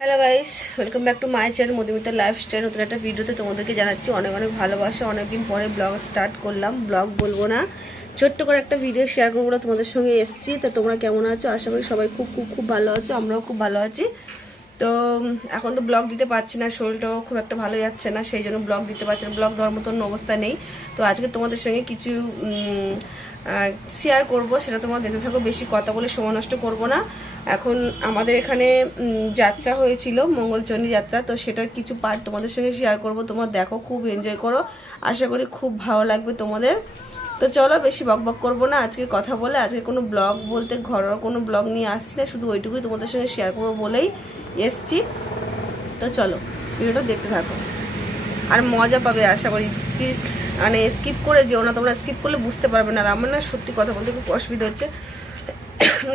Hello guys, welcome back to my channel Madhumita lifestyle. নতুন একটা ভিডিওতে তোমাদেরকে জানাচ্ছি অনেক অনেক ভালোবাসা। অনেকদিন পরে ব্লগ স্টার্ট করলাম। ব্লগ বলবো না, ছোট্ট করে একটা ভিডিও শেয়ার করবো না তোমাদের সঙ্গে এসেছি। তো তোমরা কেমন আছো? আশা করি সবাই খুব খুব খুব ভালো আছো। আমরাও খুব ভালো আছি। তো এখন তো ব্লগ দিতে পারছি না, শরীরটাও খুব একটা ভালো যাচ্ছে না, সেই জন্য ব্লগ দিতে পারছি না। ব্লগ দেওয়ার মতন অবস্থা নেই। তো আজকে তোমাদের সঙ্গে কিছু শেয়ার করব, সেটা তোমরা দেখতে থাকো। বেশি কথা বলে সময় নষ্ট করব না। এখন আমাদের এখানে যাত্রা হয়েছিল, মঙ্গলচণ্ডী যাত্রা। তো সেটার কিছু পার্ট তোমাদের সঙ্গে শেয়ার করব। তোমরা দেখো, খুব এনজয় করো। আশা করি খুব ভালো লাগবে তোমাদের। তো চলো, বেশি বকবক করবো না আজকে কথা বলে। আজকে কোনো ব্লগ বলতে ঘরোয়া কোনো ব্লগ নিয়ে আসছি না, শুধু ওইটুকুই তোমাদের সঙ্গে শেয়ার করবো বলেই এসছি। তো চলো, ভিডিওটা দেখতে থাকো আর মজা পাবে আশা করি। প্লিজ মানে স্কিপ করে যেও না, তোমরা স্কিপ করলে বুঝতে পারবে না। আর আমার না সত্যি কথা বলতে খুব অসুবিধা হচ্ছে।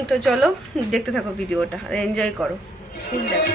তো চলো দেখতে থাকো ভিডিওটা আর এনজয় করো। ফুল দেখো।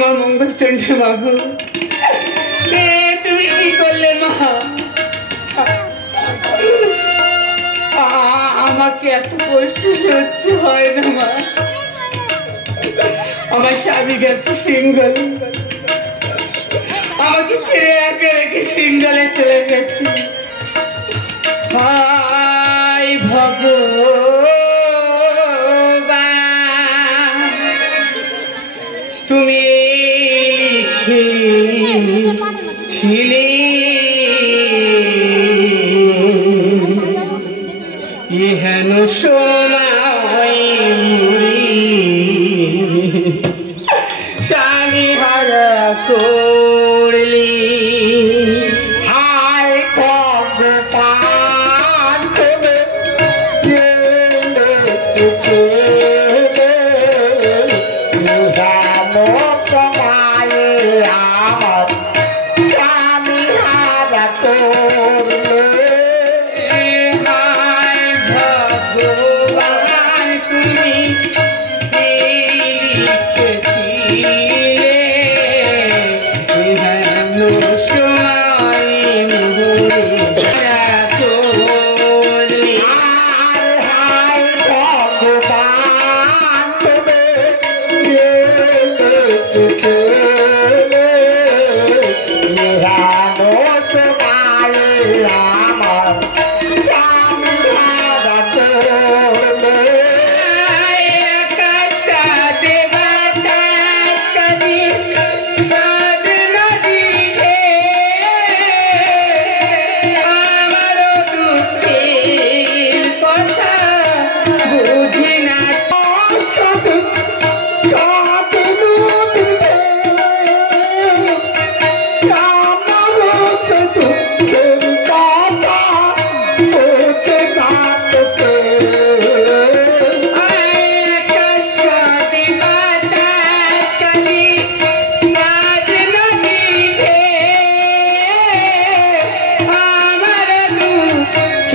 মা মঙ্গলচণ্ডী মাগো, তুমি কি করলে মা? আমাকে এত কষ্ট সহ্য হয় না মা। আমার স্বামী গেছে সিঙ্গল, আমাকে ছেড়ে একে রেখে সিঙ্গলে চলে গেছে। হায় ভগবান, তুমি ছিলে হেন সময় স্বামী হারা করলি। হায় ভগবান, তুমি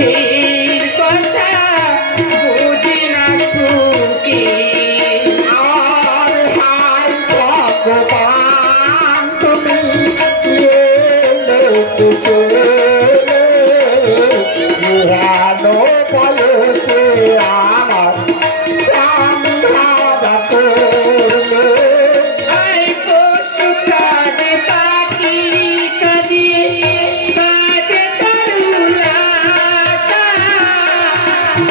দুঃখের কথা বুঝি না খুকি আর হায় ভগবান তুমি এলে চলে ইহানো বলেছে আমার সান্ধারা করলে আই পশু কাঁদে পাখি কাঁদে কাঁদে তরুলাটা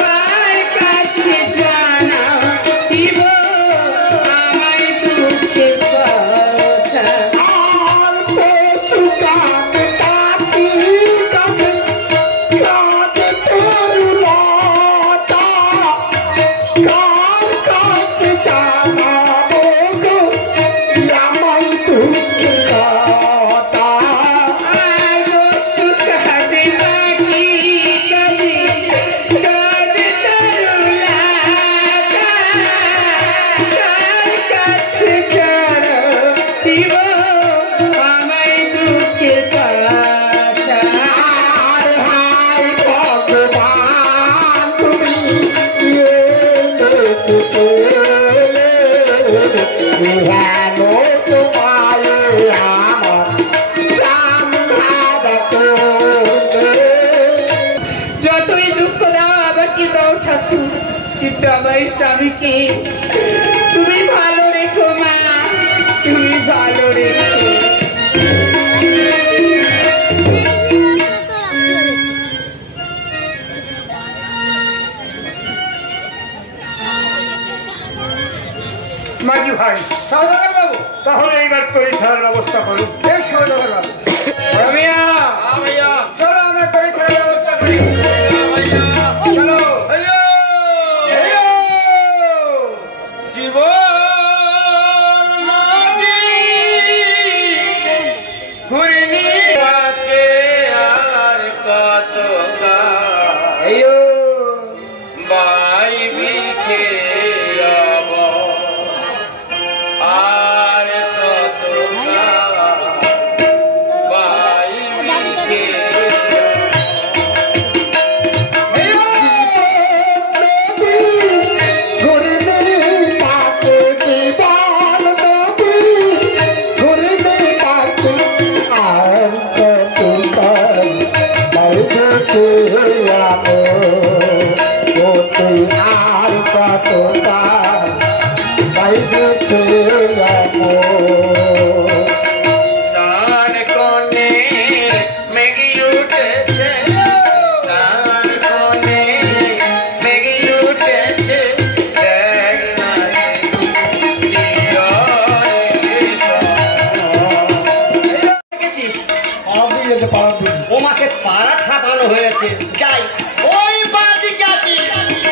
কার কাছে জানা দিব আমার দুঃখের কথা আর পশু কাঁদে পাখি কাঁদে কাঁদে তরুলতা কার কাছে জানাবো গো আমায় দুঃখের কথা আর পশু কাঁদে পাখি কাঁদে কাঁদে তরুলাটা কার কাছে জানা দিব আমার দুঃখের কথা আর হায় ভগবান তুমি এলে চলে ইহানো তোমায় আমার সান্ধারা করলে যতই দুঃখ দাও আমাকে দাও ঠাকুর, কিন্তু আমার স্বামীকে তুমি ভালো রেখো মা, তুমি ভালো রেখো। মাঝি ভাই সওদাগর বাবু, তাহলে এইবার তরি ছাড়ার ব্যবস্থা করুন। বেশ সওদাগর বাবু, রমিয়া চলো আমরা তরি ছাড়ার ব্যবস্থা করি। চলো জীবন নদী ঘুরিনি কে আর কত বাই বিখে আর কত বাই বিখে সান কোণে মেঘি উঠেছে, সান কোণে মেঘি উঠেছে, দেখ না ও মাসে পাড়া খাপানো হয়েছে, যাই ওই বাড়িতে আছি,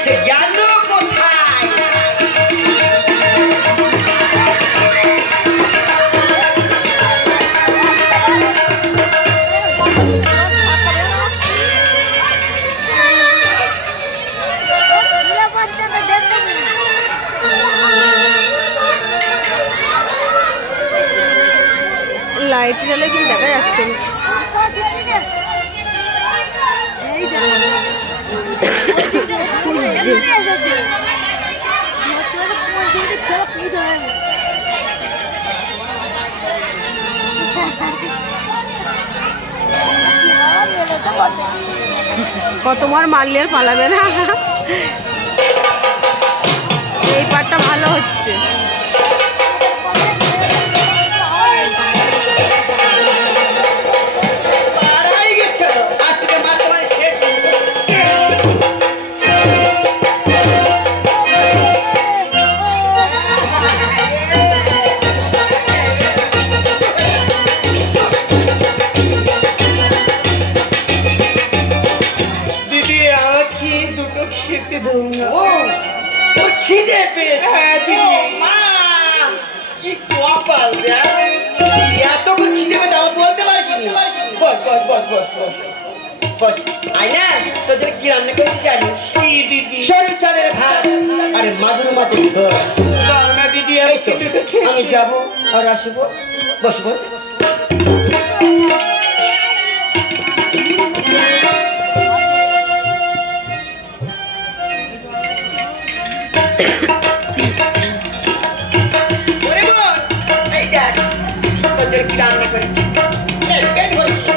সে গেল কোথায়? লাইট জ্বালে কিন্তু দেখা যাচ্ছে না। কতবার মারলে আর পালাবে না। এই পাটটা ভালো হচ্ছে। পাড়াই গেছে, আজ থেকে মাত্র শেষ। দিদি আমার কি দুটো খেতে দেবো না। ও তোর খিদে পেয়েছে? হ্যাঁ দিদি। মা কি কপাল দেখ, এত করে খিদে পেয়েছে আমার বলতে পারছি না। বস বস বস বস বস বস। আয়না তোদের কি রান্না করেছি জানিস? কি দিদি? সরু চালের ভাত, আরে মাদুর মাতে ঝোল। দাও না দিদি, এই আমি তো দুটো খেয়ে আমি যাবো আর আসবো, বসবো। আজকে কি রান্না করি পেট ভরছি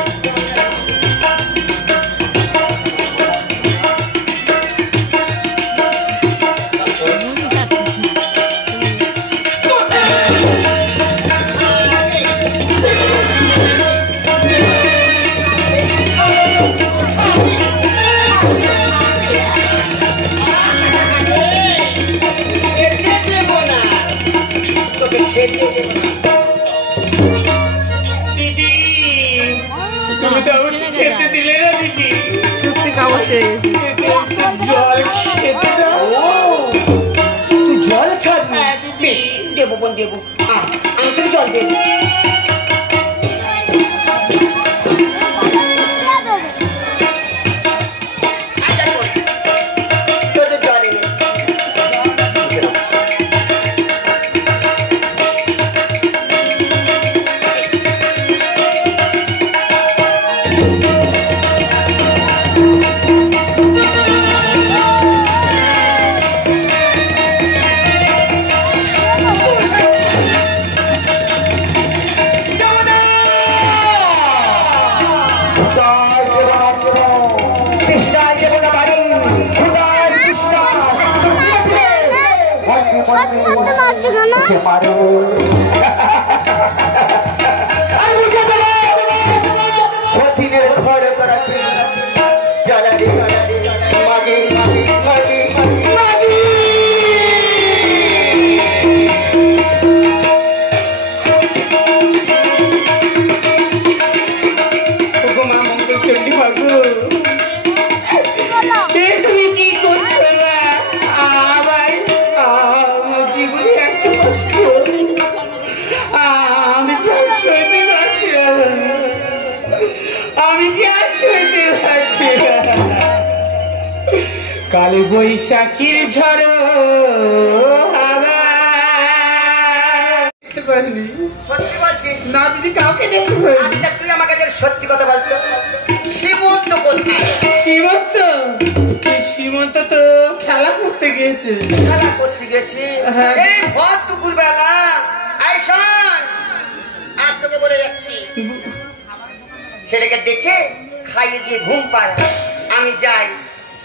দিদি তুমি তো আমাকে খেতে দিলে না দিদি সত্যি খাওয়া সেরে গেছি। জল খেতে দাও তুই জল খাবি হ্যাঁ, দিদি। বেশ, দেবো বোন দেবো আমি তোকে জল দেবো তোদের জল এনেছি সতীনের ঘরে করাচ্ছি জ্বালাবি মাগে মাগে মাগে মাগে ওগো মা মঙ্গল চণ্ডী বাবু তুমি কি করছো না আমার জীবনে এত কষ্ট আমি যে আর সইতে পারছি না আমি যে আর সইতে পারছি না কালী বৈশাখীর ঝড় দেখতে পারিনি সত্যি বলছিস না দিদি কাউকে দেখতে পারিনি আচ্ছা তুই আমাকে যে সত্যি কথা বলতো সীমন্ত কোথায় সীমন্ত সীমন্ত তো খেলা করতে গিয়েছে খেলা করতে গেছি হ্যাঁ। এই ভর দুপুর বেলা আই শোন আজ তোকে বলে যাচ্ছি ছেলেকে দেখে খাইয়ে দিয়ে ঘুম পাড়া আমি যাই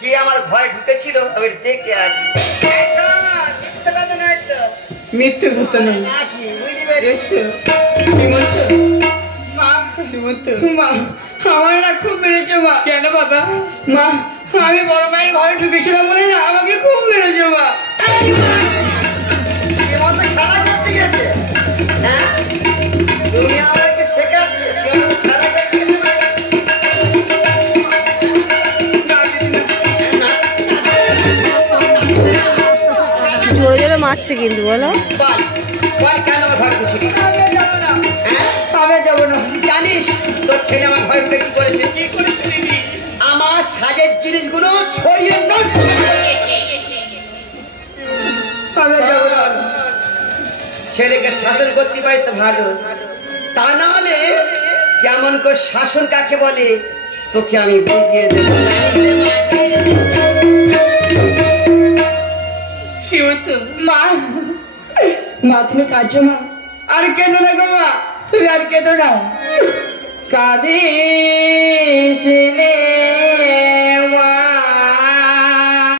কে আমার ভয় ঢুকেছিল আমি দেখে আসি এই শোন, মিথ্যে কথা নয় তো। মিথ্যে কথা নয় আসি, বুঝলি বেশ? এসো সীমন্ত মা সীমন্ত মা আমার না খুব মেরেছে মা কেন বাবা মা আমি বড় মায়ের ঘরে ঢুকেছিলাম বলে না আমাকে খুব মেরেছে মা সীমন্ত খেলা করতে গেছে হ্যাঁ তুমি আমাকে শেখাচ্ছে সীমন্ত খেলা করতে গেছে না? জোরে জোরে মারছে কিন্তু বলো। বল বল কেন আমার ঘরে ঢুকছিস হ্যাঁ আমি যাবো না জানিস তোর ছেলে আমার ঘরে ঢুকে কি করেছে কি করেছে দিদি আমার সাজের জিনিসগুলো ছড়িয়ে নষ্ট করে দিয়েছে। আমি যাবো না ছেলেকে শাসন করতে পারিস তো ভালো তা না হলে কেমন করে শাসন কাকে বলে তোকে আমি বুঝিয়ে দেবো সীমন্ত মা মা তুমি কাঁদছো মা আর কেঁদো না গো মা তুমি আর কেঁদো না কাঁদে